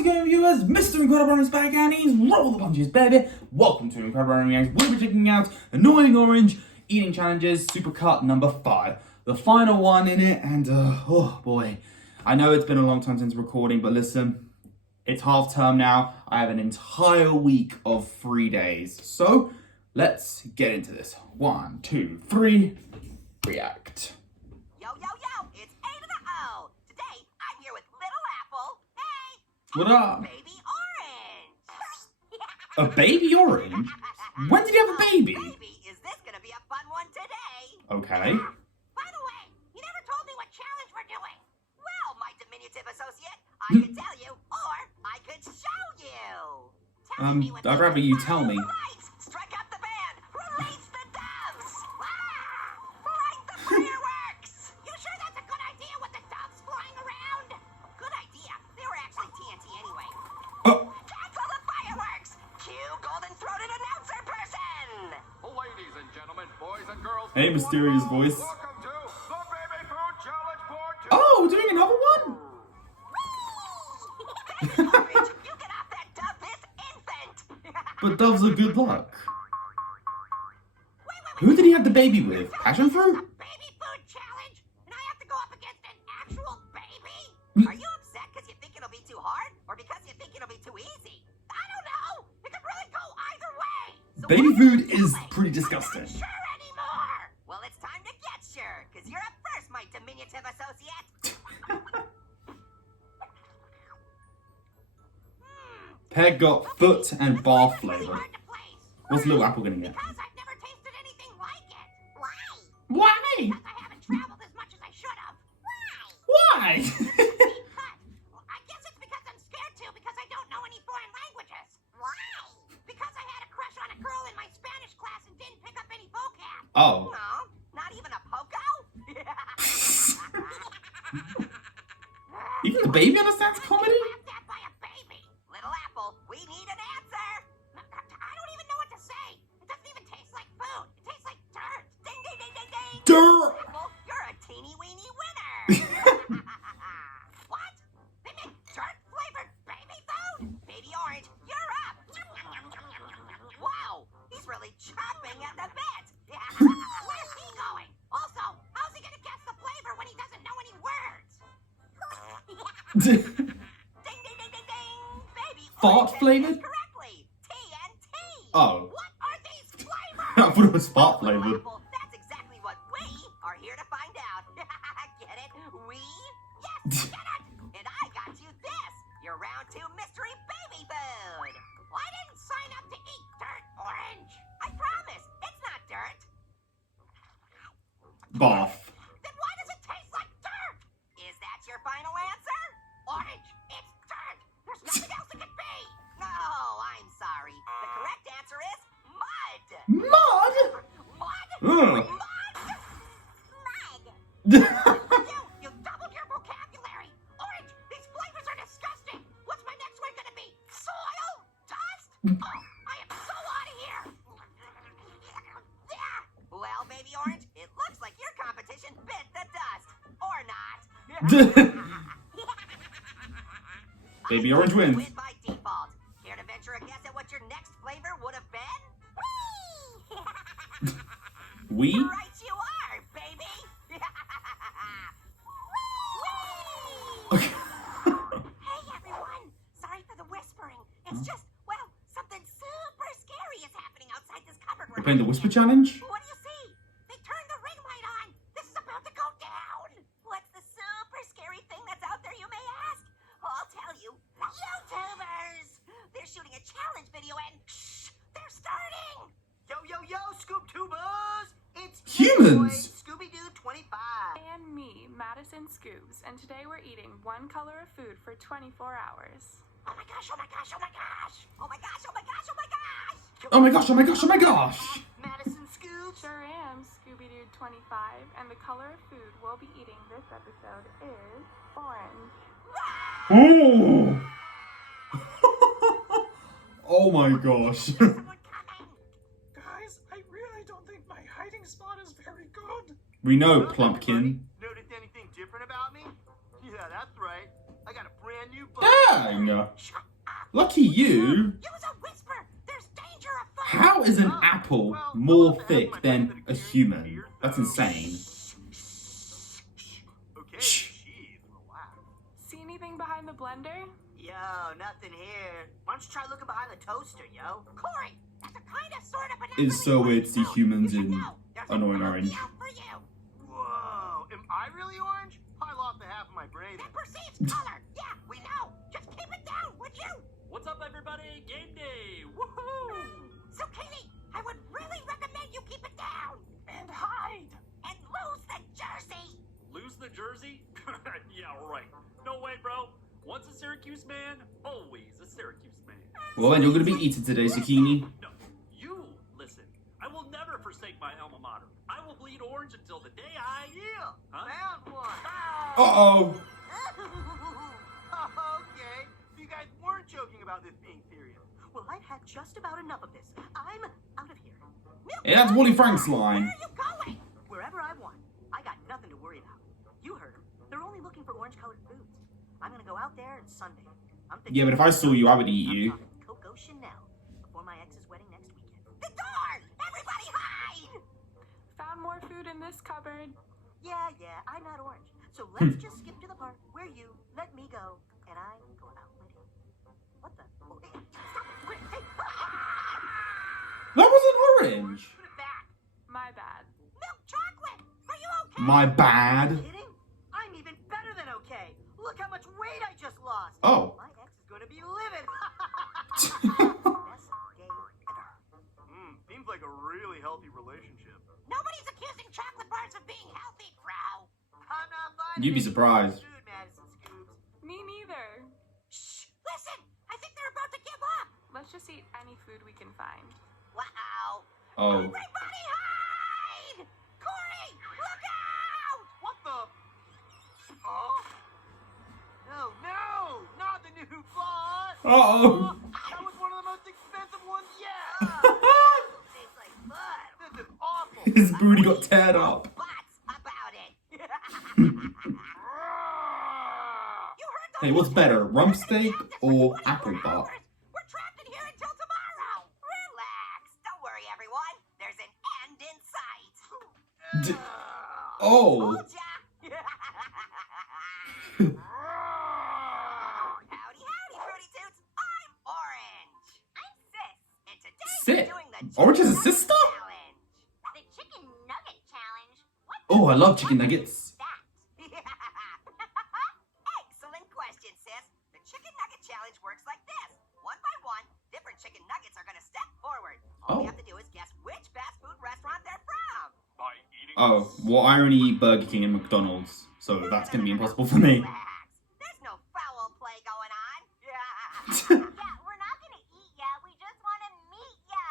How's it going, viewers? Mr. Incredi-Brony's back and he's roll the punches, baby. Welcome to Incredi-Brony Games. We'll be checking out Annoying Orange Eating Challenges Supercut number 5. The final one in it, and oh boy. I know it's been a long time since recording, but listen, it's half term now. I have an entire week of 3 days. So, let's get into this. 1, 2, 3, react. Yo, it's A to the O. Today, I'm here with Little Apple. Hey! What up? Baby Orange. A baby orange? When did you have a baby? Baby, is this gonna be a fun one today? Okay. By the way, you never told me what challenge we're doing. Well, my diminutive associate, I could tell you, or I could show you. Tell me with I'd rather you tell me. Right. Strike up the band. Release the doves. Light the fireworks. You sure that's a good idea with the doves flying around? Good idea. They were actually TNT anyway. Cancel the fireworks. Cue golden-throated announcer person. Ladies and gentlemen, boys and girls. Hey, mysterious voice. Welcome to the Baby Food Challenge Part 2. Oh, we're doing another one? Baby Orange, you get off that dove this infant. But doves are good luck. Wait. Who did he have the baby with? Passion fruit? A baby food challenge, and I have to go up against an actual baby? Are you upset because you think it'll be too hard, or because you think it'll be too easy? I don't know. It could really go either way. So Baby what food are you is doing? pretty I'm disgusting. not sure anymore. Well, it's time to get sure, because you're up first, my diminutive associate. Peg got foot and bar flavor. Hard to place. What's Little Apple gonna get? Because I've never tasted anything like it. Why? Why? Because I haven't traveled as much as I should have. Why? Well, I guess it's because I'm scared to, because I don't know any foreign languages. Why? Because I had a crush on a girl in my Spanish class and didn't pick up any vocab. Oh. No, not even a poco? Even the baby understands comedy? Laughed at by a baby. Little Apple, we need an answer. I don't even know what to say. It doesn't even taste like food. It tastes like dirt. Ding, ding, ding, ding, ding. Dirt! Apple, you're a teeny weeny winner. What? They make dirt-flavored baby food? Baby Orange, you're up. Wow, he's really chomping at the bit. Where's he going? Also, how's he gonna guess the flavor when he doesn't know any words? Ding, ding, ding, ding, ding. Baby Fart Orange flavored? guessed correctly. TNT. Oh. What are these flavors? I thought it was fart Little flavored. Apple, that's exactly what we are here to find out. Get it? We? Yes, get it! And I got you this, your round 2 mystery baby food. I didn't sign up to eat dirt, Orange. I promise, it's not dirt. Bath. Then why does it taste like dirt? Is that your final answer? Orange, it's dirt. There's nothing else it could be. No, I'm sorry. The correct answer is mud. Mud? Mud? Ugh. Mud. You doubled your vocabulary. Orange, these flavors are disgusting. What's my next one gonna be? Soil? Dust? Oh, I am so out of here. Yeah. Well, baby Orange, it looks like your competition bit the dust. Or not. Baby Orange wins. Win by default. Care to venture a guess at what your next flavor would have been? We? Right you are, baby. Hey everyone! Sorry for the whispering. It's just, well, something super scary is happening outside this cupboard. We're playing the Whisper Challenge? What do you see? They turned the ring light on. This is about to go down. What's the super scary thing that's out there, you may ask? I'll tell you. YouTubers! They're shooting a challenge video and shh, they're starting. Yo, Scoop-Tubers! It's Humans! Scooby-Doo 25. And me, Madison Scoobs, and today we're eating one color of food for 24 hours. Oh my gosh, oh my gosh, oh my gosh! Oh my gosh, oh my gosh, oh my gosh! Oh my gosh, oh my gosh, oh my gosh! Madison Scoops! Sure am, Scooby-Doo 25, and the color of food we'll be eating this episode is orange. Oh! Oh my gosh. Someone coming! Guys, I really don't think my hiding spot is very good. We know, Plumpkin. Noticed anything different about me? Yeah, that's right. I got a brand new book. Ah! Dang! Lucky you. Use a whisper. There's danger afoot. How is an apple more thick than a human? That's insane. Okay, Shh. jeez, relax. See anything behind the blender? Yo, nothing here. Why don't you try looking behind the toaster, yo? Corey, that's a kind of sort of banana. It's so weird to see humans You should in know. There's a annoying bounty orange. out for you. Whoa, am I really orange? I lost the half of my brain. It perceives color. Yeah, we know. Just keep it down, would you? What's up, everybody? Game day! Woohoo! Zucchini, I would really recommend you keep it down. And hide! And lose the jersey. Lose the jersey? Yeah, right. No way, bro. Once a Syracuse man, always a Syracuse man. Well, then you're gonna be eaten today, Zucchini. No, you listen. I will never forsake my alma mater. I will bleed orange until the day I. Yeah, Huh? found one. Uh-oh. Okay, you guys weren't joking about this being serious. Well, I've had just about enough of this. I'm out of here. Yeah, that's Wally Frank's Where line. are you going? Wherever I want. I got nothing to worry about. You heard them. They're only looking for orange-colored foods. I'm gonna go out there and sunbathe. I'm thinking Yeah, but if I saw you, I would eat you. I'm talking Coco Chanel before my ex's wedding next weekend. The door! Everybody hide! Found more food in this cupboard. Yeah, I'm not orange. So let's just skip to the part where you let me go and I go about my day. What the? Oh, hey, stop it! Quick! Hey! That wasn't orange. Put it back! My bad. Milk chocolate! Are you okay? My bad. Kidding? I'm even better than okay. Look how much weight I just lost. Oh. My ex is gonna be livid. Best day ever. Seems like a really healthy relationship. Nobody's accusing chocolate bars of being healthy, bro. I'm not buying You'd be it. surprised. Dude, Madison Scoops. Me neither. Shh! Listen! I think they're about to give up! Let's just eat any food we can find. Wow! Oh. Everybody hide! Corey! Look out! What the? Oh? No! Not the new bot! Uh-oh. That was one of the most expensive ones yet! Tastes like mud. This is awful! His booty got teared up. Bots about it! You heard those Hey, what's better, voices? rump We're gonna steak be out this for or 24 apple butt? hours. We're trapped in here until tomorrow! Relax! Don't worry, everyone. There's an end in sight. Oh. Told ya! Howdy, Fruity Toots. I'm Orange. I'm Sis. And today Sis? we're doing the Orange is a Chicken sister? Nugget Challenge. The Chicken Nugget Challenge? What Oh, I love the chicken fuck nuggets. is that? Excellent question, Sis. The Chicken Nugget Challenge works like this. One by one, different chicken nuggets are going to step forward. All we Oh. have to do is guess which fast food restaurant they're from. By eating Oh, well, I only eat Burger King and McDonald's, so that's gonna be impossible for me. Relax. There's no foul play going on. Yeah, we're not gonna eat ya. We just want to meet ya.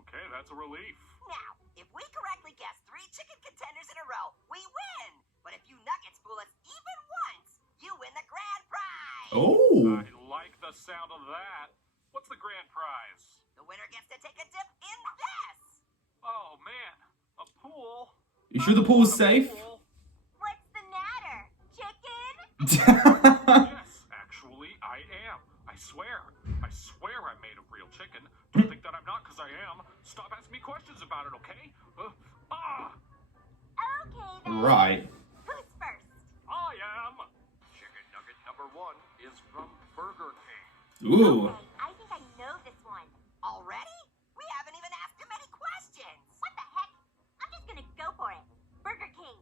Okay, that's a relief. Now, if we correctly guess 3 chicken contenders in a row, we win. But if you nuggets fool us even once, you win the grand prize. Oh. I like the sound of that. What's the grand prize? The winner gets to take a dip in this. Oh, man. A pool? You sure the pool's safe? What's the matter, chicken? Yes, actually, I am. I swear I'm made of real chicken. Don't think that I'm not, because I am. Stop asking me questions about it, okay? Okay then. Right. Who's first? I am. Chicken nugget number 1 is from Burger King. Ooh. Okay, I think I know this one. Already? We haven't even asked him any questions. What the heck? I'm just gonna go for it. Burger King.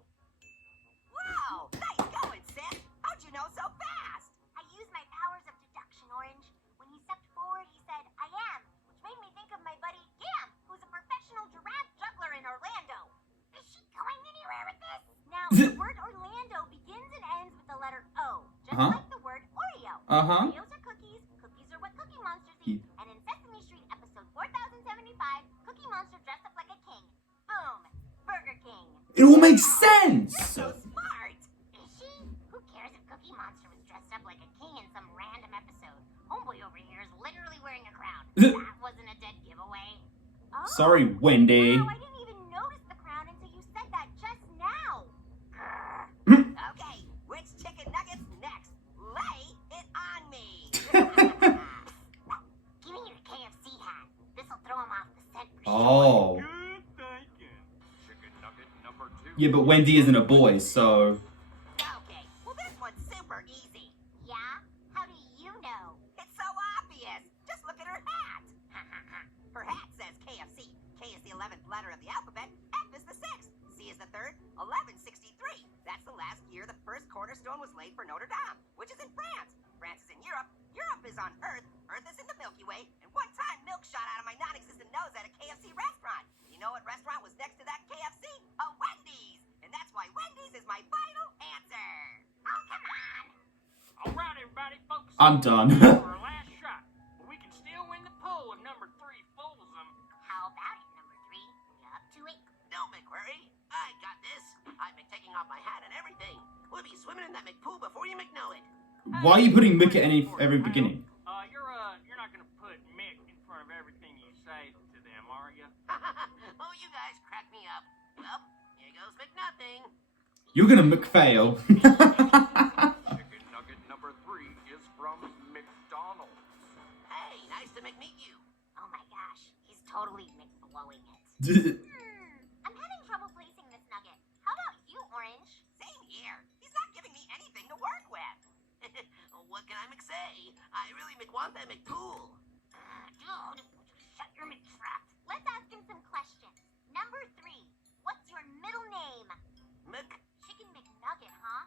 Wow, nice going, Sis. How'd you know so fast? I used my powers of deduction, Orange. When he stepped forward, he said, I am, which made me think of my buddy Gam, who's a professional giraffe juggler in Orlando. Is she going anywhere with this? Now, the word Orlando begins and ends with the letter O, just Uh-huh. like the word Oreo. Uh-huh. Oreos are cookies, cookies are what Cookie Monsters eat, and in Sesame Street episode 4075, Cookie Monster dressed up like a king. Boom! Burger King. It all makes sense. So smart. Is she? Who cares if Cookie Monster was dressed up like a king in some random episode? Homeboy over here is literally wearing a crown. That wasn't a dead giveaway. Oh. Sorry, Wendy. Wow, I didn't even notice the crown until you said that just now. Okay, which chicken nuggets next? Yeah, but Wendy isn't a boy, so... Okay, well this one's super easy. Yeah? How do you know? It's so obvious. Just look at her hat. Her hat says KFC. K is the 11th letter of the alphabet. F is the 6th. C is the 3rd. 1163. That's the last year the first cornerstone was laid for Notre Dame, which is in France. France is in Europe. Europe is on Earth. Earth is in the Milky Way. And one time milk shot out of my non-existent nose at a KFC restaurant. You know what restaurant was next to that KFC? A Wendy's. And that's why Wendy's is my final answer. Oh, come on. All right, everybody, focus. I'm done. For our last shot. We can still win the pool if number 3 fools them. How about it, number 3? You up to it? Don't make worry. I got this. I've been taking off my hat and everything. We'll be swimming in that McPool before you know it. Why are you putting Mick at every beginning? You're not gonna put Mick in front of everything you say to them, are you? Oh, you guys crack me up. Well, here goes McNothing. You're gonna McFail. Chicken nugget number 3 is from McDonald's. Hey, nice to meet you. Oh my gosh, he's totally McBlowing it. I'm having trouble placing this nugget. How about you, Orange? Same here. He's not giving me anything to work with. What can I say? I really want that McPool. Dude, shut your McTrap. Let's ask him some questions. Number 3, what's your middle name? Chicken McNugget, huh?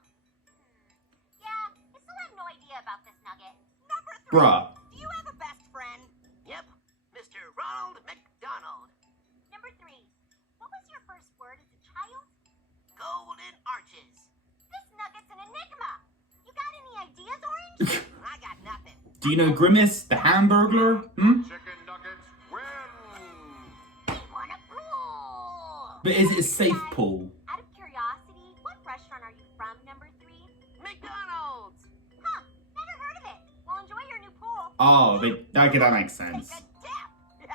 Yeah, I still have no idea about this nugget. Number 3. Bruh. Do you have a best friend? Yep, Mr. Ronald McDonald. Number 3, what was your first word as a child? Golden arches. This nugget's an enigma. You got any ideas, Orange? I got nothing. Do you know Grimace, the Hamburglar? Chicken nuggets win. We want a pool. But is it a safe pool? Out of curiosity, what restaurant are you from, number 3? McDonald's. Huh, never heard of it. Well, enjoy your new pool. Oh, okay, that makes sense. Take a dip.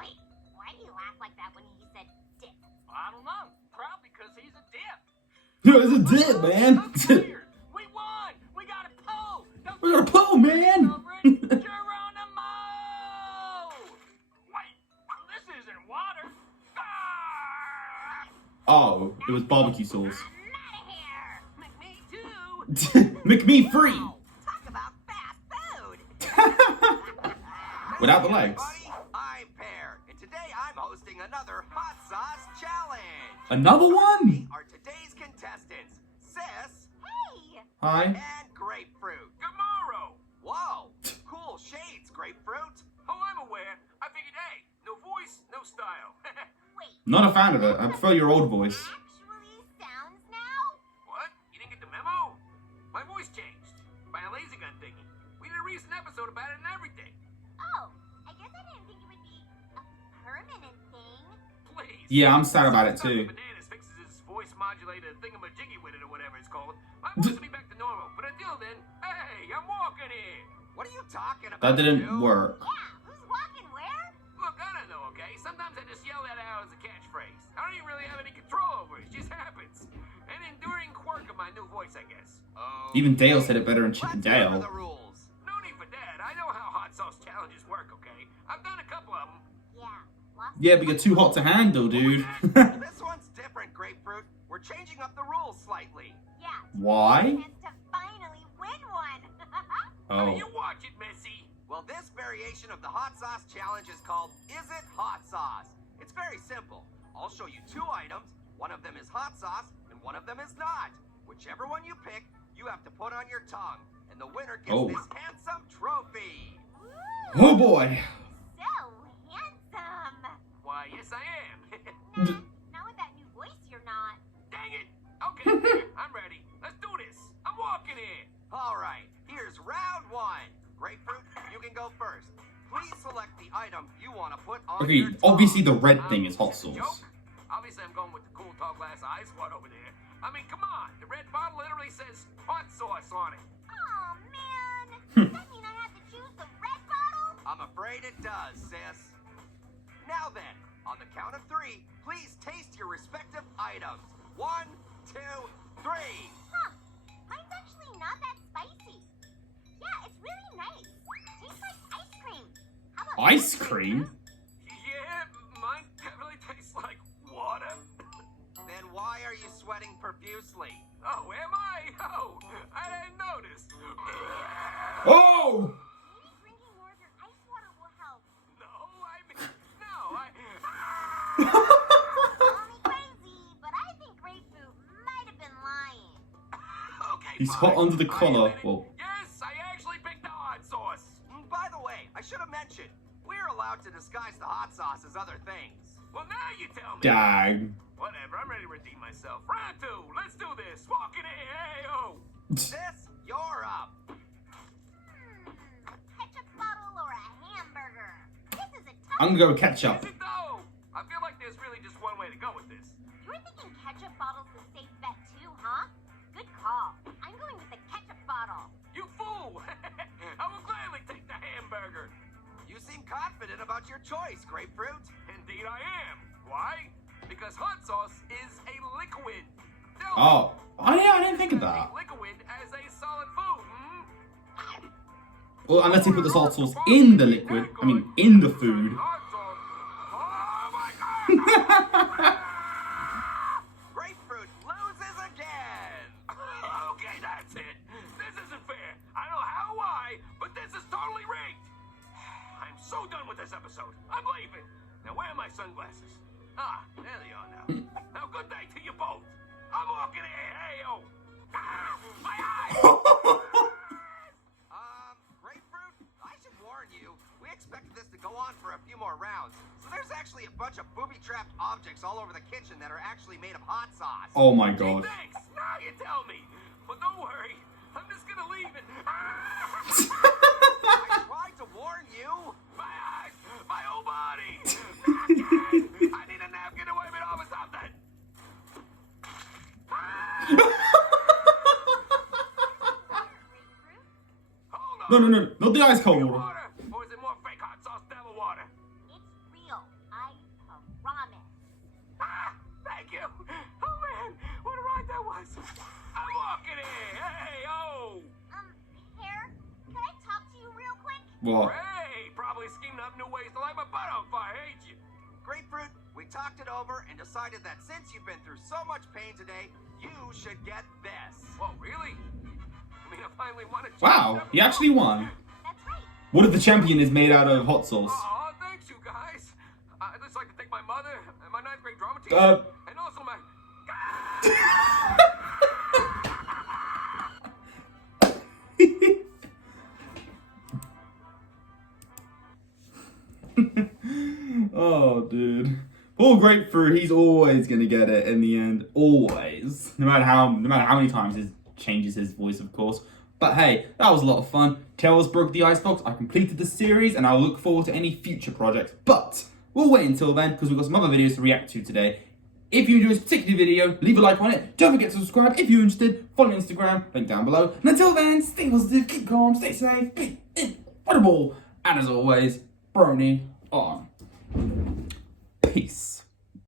Wait, why do you laugh like that when he said dip? I don't know. Probably because he's a dip. It's a dip, man. Cheers. We won. We got a pool. Don't We got a pool, man. Geronimo! Wait, this isn't water. Ah! Oh, it was barbecue sauce. I'm out of here. Me too. Make me free. Talk about fast food. Without the Hey, legs. everybody, I'm Pear, and today I'm hosting another hot sauce challenge. Another one? Are today's contestants Sis Hey! Hi. and Grapefruit. Tomorrow. Whoa, cool shades, Grapefruit. Oh, I'm aware. I figured, hey, no voice, no style. Wait, Not a fan of it. I prefer your old voice. actually sounds now? What? You didn't get the memo? My voice changed by a laser gun thingy. We did a recent episode about it and everything. Oh, I guess I didn't think it would be a permanent thing. Please. Yeah, I'm sad about it too. Bananas fixes his voice modulator thingamajiggy with it or whatever it's called. My voice will be back to normal. But until then, hey, I'm walking here. What are you talking about? That didn't dude? work. Yeah, who's walking where? Look, I don't know, okay? Sometimes I just yell that out as a catchphrase. I don't even really have any control over it. It just happens. An enduring quirk of my new voice, I guess. Oh. Even Dale said it better than Chip and Let's hear Dale. the rules. No need for that. I know how hot sauce challenges work, okay? I've done a couple of them. Yeah, lost Yeah, but you're too hot to handle, dude. This one's different, Grapefruit. We're changing up the rules slightly. Yeah. Why? Chance to finally win one. How Oh. do you watch it, Missy? Well, this variation of the hot sauce challenge is called Is It Hot Sauce? It's very simple. I'll show you 2 items. One of them is hot sauce, and one of them is not. Whichever one you pick, you have to put on your tongue. And the winner gets Oh. this handsome trophy. Oh boy. So handsome. Why, yes, I am. Nah, not with that new voice, you're not. Dang it. Okay, I'm ready. Let's do this. I'm walking in. All right, here's round 1. Grapefruit, you can go first. Please select the item you want to put on Okay, your tongue. obviously the red thing is hot Is this a sauce. joke? Obviously, I'm going with the cool tall glass ice one over there. I mean, come on. The red bottle literally says hot sauce on it. Oh man. Does that mean I have to choose the red bottle? I'm afraid it does, sis. Now then, on the count of 3, please taste your respective items. 1, 2, 3. Huh. Mine's actually not that spicy. Yeah, it's really nice. Tastes like ice cream. How about Ice yours, cream? Grapefruit? Yeah, mine definitely tastes like water. Oh! Maybe drinking more of your ice water will help. Call me crazy, but I think Grapefruit might have been lying. Okay, He's fine. hot under the I collar. admit it. Well, Yes, I actually picked the hot sauce. By the way, I should have mentioned, we're allowed to disguise the hot sauce as other things. Well, now you tell me. dag. Whatever, I'm ready to redeem myself. Round two, let's do this. Walk in here, hey-o. This, you're up. A ketchup bottle or a hamburger? This is a tough I'm gonna go with ketchup. Is it though? I feel like there's really just one way to go with this. You're thinking ketchup bottle's the safe bet too, huh? Good call. I'm going with the ketchup bottle. You fool! I will gladly take the hamburger. You seem confident about your choice, Grapefruit. Indeed I am. Why? Because hot sauce is a liquid. Oh, yeah, I didn't think of that. Liquid as a solid food. Well, unless they put the salt sauce in the liquid. I mean, in the food. Hot sauce. Oh my God! Grapefruit loses again. Okay, that's it. This isn't fair. I don't know how, why, but this is totally rigged. I'm so done with this episode. I'm leaving. Now, where are my sunglasses? Ah, there they are now. Now, good day to you both. I'm walking here. Hey-o. Ah, my eyes! Grapefruit, I should warn you. We expected this to go on for a few more rounds. So there's actually a bunch of booby-trapped objects all over the kitchen that are actually made of hot sauce. Oh my god. Hey, thanks. Now you tell me. But don't worry. I'm just gonna leave it. I tried to warn you. My eyes. My whole body. I need a napkin to wipe it off or something. Hold on. No, not the ice cold water. Water, or is it more fake hot sauce devil water? It's real. I promise. Ah, thank you. Oh man, what a ride that was. I'm walking in. Hey, Pear, can I talk to you real quick? What? Hey, probably scheming up new ways to light my butt on fire, ain't you? Grapefruit, we talked it over and decided that since you've been through so much pain today, you should get this. Oh, really? I mean, I finally won a Wow, he actually won. That's right. What if the champion is made out of hot sauce? Aw, thanks, you guys. I'd just like to thank my mother and my 9th grade drama teacher. And also my... Oh, dude. Poor Grapefruit, he's always gonna get it in the end. Always. No matter how many times he changes his voice, of course. But hey, that was a lot of fun. Tails broke the icebox. I completed the series, and I'll look forward to any future projects. But we'll wait until then, because we've got some other videos to react to today. If you enjoyed this particular video, leave a like on it. Don't forget to subscribe if you're interested. Follow me on Instagram, link down below. And until then, stay positive, keep calm, stay safe, be incredible. And as always, Brony on. Peace.